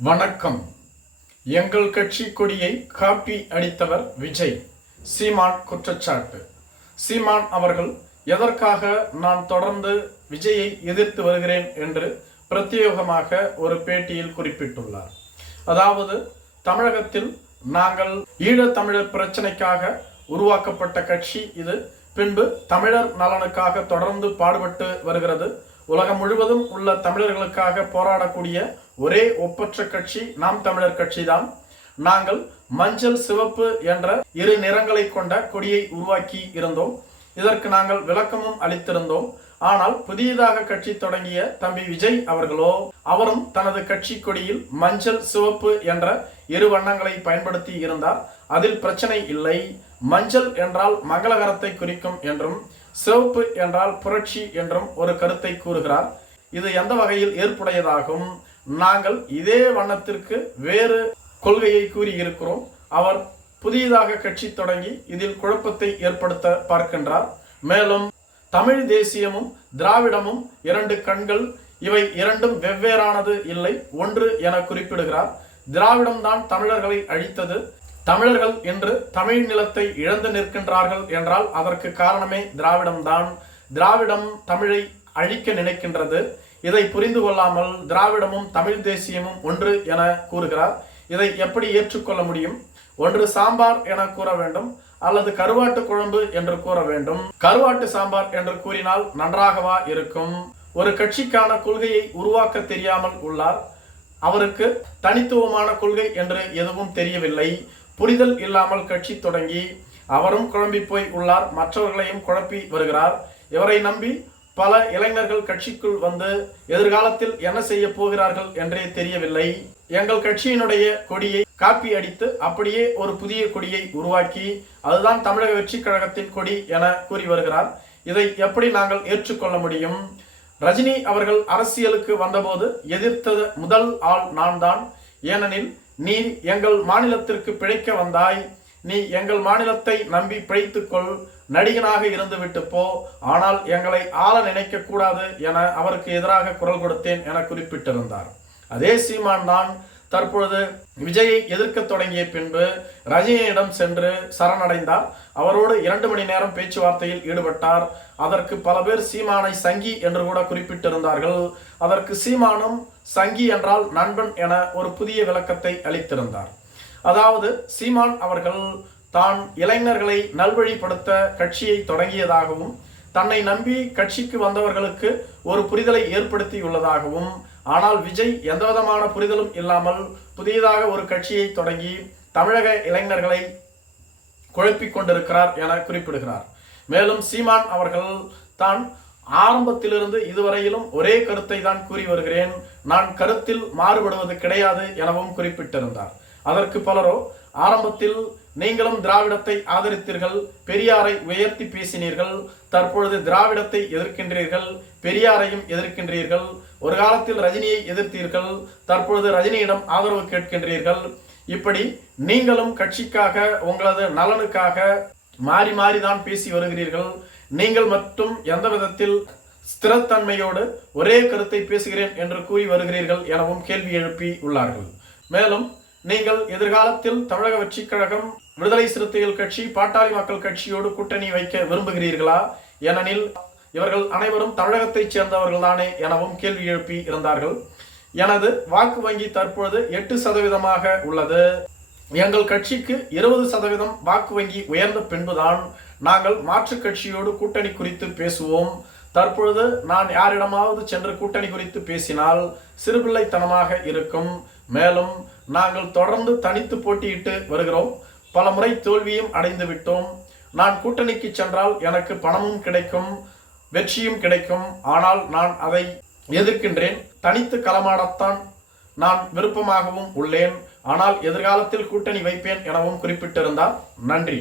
வணக்கம். எங்கள் கட்சி கொடியை காப்பி அடித்தவர் விஜய். சீமான் குற்றச்சாட்டு. சீமான் அவர்கள் எதற்காக நான் தொடர்ந்து விஜயை எதிர்த்து வருகிறேன் என்று பிரத்யேகமாக ஒரு பேட்டியில் குறிப்பிட்டுள்ளார். அதாவது, தமிழகத்தில் நாங்கள் ஈழத்தமிழர் பிரச்சனைக்காக உருவாக்கப்பட்ட கட்சி இது. பின்பு தமிழர் நலனுக்காக தொடர்ந்து பாடுபட்டு வருகிறது. உலகம் முழுவதும் உள்ள தமிழர்களுக்காக போராடக்கூடிய ஒரே ஒப்பற்ற கட்சி நாம் தமிழர் கட்சி தான். நாங்கள் மஞ்சள் சிவப்பு என்ற இரு நிறங்களை கொண்ட கொடியை உருவாக்கி இருந்தோம். இதற்கு நாங்கள் விளக்கமும் அளித்திருந்தோம். ஆனால் புதியதாக கட்சி தொடங்கிய தம்பி விஜய் அவர்களோ, அவரும் தனது கட்சி கொடியில் மஞ்சள் சிவப்பு என்ற இரு வண்ணங்களை பயன்படுத்தி இருந்தார். அதில் பிரச்சனை இல்லை. மஞ்சள் என்றால் மங்களகரத்தை குறிக்கும் என்றும், சிவப்பு என்றால் புரட்சி என்றும் ஒரு கருத்தை கூறுகிறார். இது எந்த வகையில் ஏற்புடையதாகும்? நாங்கள் இதே வண்ணத்திற்கு வேறு கொள்கையை கூறியிருக்கிறோம். அவர் புதியதாக கட்சி தொடங்கி இதில் குழப்பத்தை ஏற்படுத்த பார்க்கின்றார். மேலும் தமிழ் தேசியமும் திராவிடமும் இரண்டு கண்கள், இவை இரண்டும் வெவ்வேறானது இல்லை, ஒன்று என குறிப்பிடுகிறார். திராவிடம்தான் தமிழர்களை அழித்தது. தமிழர்கள் இன்று தமிழ் நிலத்தை இழந்து நிற்கின்றார்கள் என்றால் அதற்கு காரணமே திராவிடம்தான். திராவிடம் தமிழை அழிக்க நினைக்கின்றது. இதை புரிந்து கொள்ளாமல் திராவிடமும் தமிழ் தேசியமும் ஒன்று என கூறுகிறார். இதை எப்படி ஏற்றுக்கொள்ள முடியும்? ஒன்று சாம்பார் என கூற வேண்டும், அல்லது கருவாட்டு குழம்பு என்று கூற வேண்டும். கருவாட்டு சாம்பார் என்று கூறினால் நன்றாகவா இருக்கும்? ஒரு கட்சிக்கான கொள்கையை உருவாக்க தெரியாமல் உள்ளார். அவருக்கு தனித்துவமான கொள்கை என்று எதுவும் தெரியவில்லை. புரிதல் இல்லாமல் கட்சி தொடங்கி அவரும் குழம்பி போய் உள்ளார், மற்றவர்களையும் குழப்பி வருகிறார். இவரை நம்பி பல இளைஞர்கள் கட்சிக்குள் வந்து எதிர்காலத்தில் என்ன செய்ய போகிறார்கள் என்றே தெரியவில்லை. எங்கள் கட்சியினுடைய கொடியை காப்பி அடித்து அப்படியே ஒரு புதிய கொடியை உருவாக்கி அதுதான் தமிழக வெற்றி கழகத்தின் கொடி என கூறி வருகிறார். இதை எப்படி நாங்கள் ஏற்றுக்கொள்ள முடியும்? ரஜினி அவர்கள் அரசியலுக்கு வந்தபோது எதிர்த்த முதல் ஆள் நான் தான். ஏனெனில், நீ எங்கள் மாநிலத்திற்கு பிழைக்க வந்தாய், நீ எங்கள் மாநிலத்தை நம்பி பிழைத்துக்கொள், நடிகனாக இருந்து விட்டு போ, ஆனால் எங்களை ஆள நினைக்க கூடாது என அவருக்கு எதிராக குரல் கொடுத்தேன் என குறிப்பிட்டிருந்தார். அதே சீமான் தான் தற்பொழுது விஜயை எதிர்க்க தொடங்கிய பின்பு ரஜினியிடம் சென்று சரணடைந்தார். அவரோடு 2 மணி நேரம் பேச்சுவார்த்தையில் ஈடுபட்டார். அதற்கு பல பேர் சீமானை சங்கி என்று கூட குறிப்பிட்டிருந்தார்கள். அதற்கு சீமானும் சங்கி என்றால் நண்பன் என ஒரு புதிய விளக்கத்தை அளித்திருந்தார். அதாவது, சீமான் அவர்கள் தான் இளைஞர்களை நல்வழிப்படுத்த கட்சியை தொடங்கியதாகவும், தன்னை நம்பி கட்சிக்கு வந்தவர்களுக்கு ஒரு புரிதலை ஏற்படுத்தியுள்ளதாகவும், ஆனால் விஜய் எந்தவிதமான புரிதலும் இல்லாமல் புதியதாக ஒரு கட்சியை தொடங்கி தமிழக இளைஞர்களை குழப்பிக் கொண்டிருக்கிறார் என குறிப்பிடுகிறார். மேலும் சீமான் அவர்கள் தான் ஆரம்பத்திலிருந்து இதுவரையிலும் ஒரே கருத்தை தான் கூறி வருகிறேன், நான் கருத்தில் மாறுபடுவது கிடையாது எனவும் குறிப்பிட்டிருந்தார். அதற்கு பலரோ, ஆரம்பத்தில் நீங்களும் திராவிடத்தை ஆதரித்தீர்கள், பெரியாரை உயர்த்தி பேசினீர்கள், தற்பொழுது திராவிடத்தை எதிர்க்கின்றீர்கள், பெரியாரையும் எதிர்க்கின்றீர்கள், ஒரு காலத்தில் ரஜினியை எதிர்த்தீர்கள், தற்பொழுது ரஜினியிடம் ஆதரவு கேட்கின்றீர்கள், இப்படி நீங்களும் கட்சிக்காக உங்களது நலனுக்காக மாறி மாறிதான் பேசி வருகிறீர்கள். நீங்கள் மட்டும் எந்த விதத்தில் ஸ்திரத்தன்மையோடு ஒரே கருத்தை பேசுகிறேன் என்று கூறி வருகிறீர்கள் எனவும் கேள்வி எழுப்பி உள்ளார்கள். மேலும், நீங்கள் எதிர்காலத்தில் தமிழக வெற்றி கழகம், விடுதலை சிறுத்தைகள் கட்சி, பாட்டாளி மக்கள் கட்சியோடு கூட்டணி வைக்க விரும்புகிறீர்களா? ஏனெனில் இவர்கள் அனைவரும் தமிழகத்தைச் சேர்ந்தவர்கள் எனவும் கேள்வி எழுப்பி இருந்தார்கள். எனது வாக்கு வங்கி தற்பொழுது 8% உள்ளது. எங்கள் கட்சிக்கு 20% வாக்கு வங்கி உயர்ந்த பின்புதான் நாங்கள் மாற்றுக் கட்சியோடு கூட்டணி குறித்து பேசுவோம். தற்பொழுது நான் யாரிடமாவது சென்று கூட்டணி குறித்து பேசினால் சிறுபிள்ளைத்தனமாக இருக்கும். மேலும் நாங்கள் தொடர்ந்து தனித்து போட்டியிட்டு வருகிறோம். பல முறை தோல்வியும் அடைந்து விட்டோம். நான் கூட்டணிக்கு சென்றால் எனக்கு பணமும் கிடைக்கும், வெற்றியும் கிடைக்கும். ஆனால் நான் அதை எதிர்க்கின்றேன். தனித்து களமாடத்தான் நான் விருப்பமாகவும் உள்ளேன். ஆனால் எதிர்காலத்தில் கூட்டணி வைப்பேன் எனவும் குறிப்பிட்டிருந்தார். நன்றி.